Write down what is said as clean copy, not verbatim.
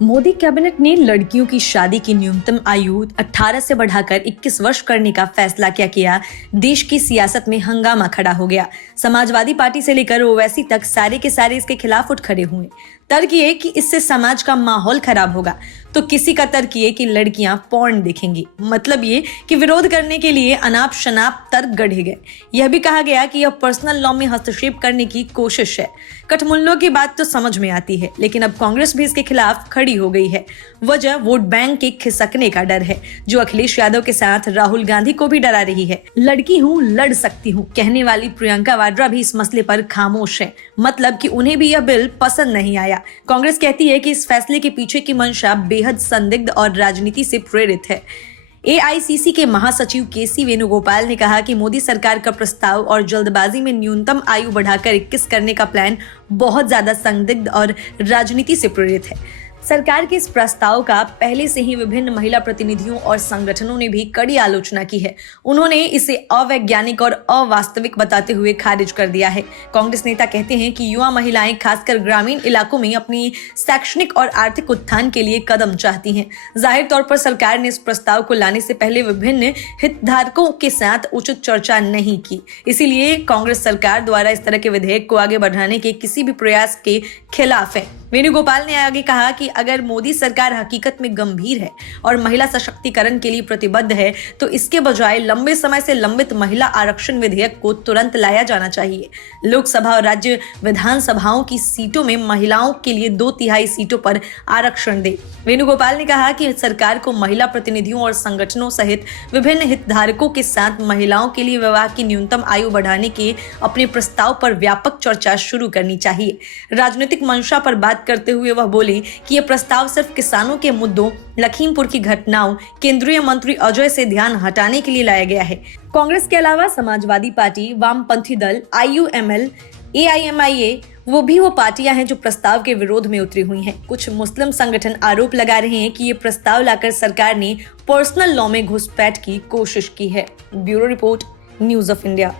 Modi cabinet ने लड़कियों की शादी की न्यूनतम आयु 18 से बढ़ाकर 21 वर्ष करने का फैसला किया। देश की सियासत में हंगामा खड़ा हो गया। समाजवादी पार्टी से लेकर ओवैसी तक सारे के सारे इसके खिलाफ उठ खड़े हुए। तर्क ये कि इससे समाज का माहौल खराब होगा, तो किसी का तर्क ये कि लड़कियां पॉर्न देखेंगी। मतलब ये कि विरोध करने के लिए अनाप शनाप तर्क गढ़े गए। यह भी कहा गया कि यह पर्सनल लॉ में हस्तक्षेप करने की कोशिश है। कठमुल्लों की बात तो समझ में आती है, लेकिन अब कांग्रेस भी इसके खिलाफ खड़ी हो गई है। वजह वोट बैंक के खिसकने का डर है, जो अखिलेश यादव के साथ राहुल गांधी को भी डरा रही है। लड़की हूँ, लड़ सकती हूँ कहने वाली प्रियंका वाड्रा भी इस मसले पर खामोश है। मतलब कि उन्हें भी यह बिल पसंद नहीं आया। कांग्रेस कहती है कि इस फैसले के पीछे की मंशा बेहद संदिग्ध और राजनीति से प्रेरित है। एआईसीसी के महासचिव केसी वेणुगोपाल ने कहा कि मोदी सरकार का प्रस्ताव और जल्दबाजी में न्यूनतम आयु बढ़ाकर 21 करने का प्लान बहुत ज्यादा संदिग्ध और राजनीति से प्रेरित है। सरकार के इस प्रस्ताव का पहले से ही विभिन्न महिला प्रतिनिधियों और संगठनों ने भी कड़ी आलोचना की है। उन्होंने इसे अवैज्ञानिक और अवास्तविक बताते हुए खारिज कर दिया है। कांग्रेस नेता कहते हैं कि युवा महिलाएं खासकर ग्रामीण इलाकों में अपनी शैक्षणिक और आर्थिक उत्थान के लिए कदम चाहती हैं। जाहिर तौर पर सरकार ने इस प्रस्ताव को लाने से पहले विभिन्न हितधारकों के साथ उचित चर्चा नहीं की। इसीलिए कांग्रेस सरकार द्वारा इस तरह के विधेयक को आगे बढ़ाने के किसी भी प्रयास के खिलाफ है। वेणुगोपाल ने आगे कहा कि अगर मोदी सरकार हकीकत में गंभीर है और महिला सशक्तिकरण के लिए प्रतिबद्ध है, तो इसके बजाय लंबे समय से लंबित महिला आरक्षण विधेयक को तुरंत लाया जाना चाहिए। लोकसभा और राज्य विधानसभाओं की सीटों में महिलाओं के लिए 2/3 सीटों पर आरक्षण दे। वेणुगोपाल ने कहा कि सरकार को महिला प्रतिनिधियों और संगठनों सहित विभिन्न हितधारकों के साथ महिलाओं के लिए विवाह की न्यूनतम आयु बढ़ाने के अपने प्रस्ताव पर व्यापक चर्चा शुरू करनी चाहिए। राजनीतिक मंशा पर बात करते हुए वह बोली कि यह प्रस्ताव सिर्फ किसानों के मुद्दों, लखीमपुर की घटनाओं, केंद्रीय मंत्री अजय से ध्यान हटाने के लिए लाया गया है। कांग्रेस के अलावा समाजवादी पार्टी, वामपंथी दल, IUML, AIMIA वो पार्टियां हैं जो प्रस्ताव के विरोध में उतरी हुई हैं। कुछ मुस्लिम संगठन आरोप लगा रहे हैं कि ये प्रस्ताव लाकर सरकार ने पर्सनल लॉ में घुसपैठ की कोशिश की है। Bureau report, news of India.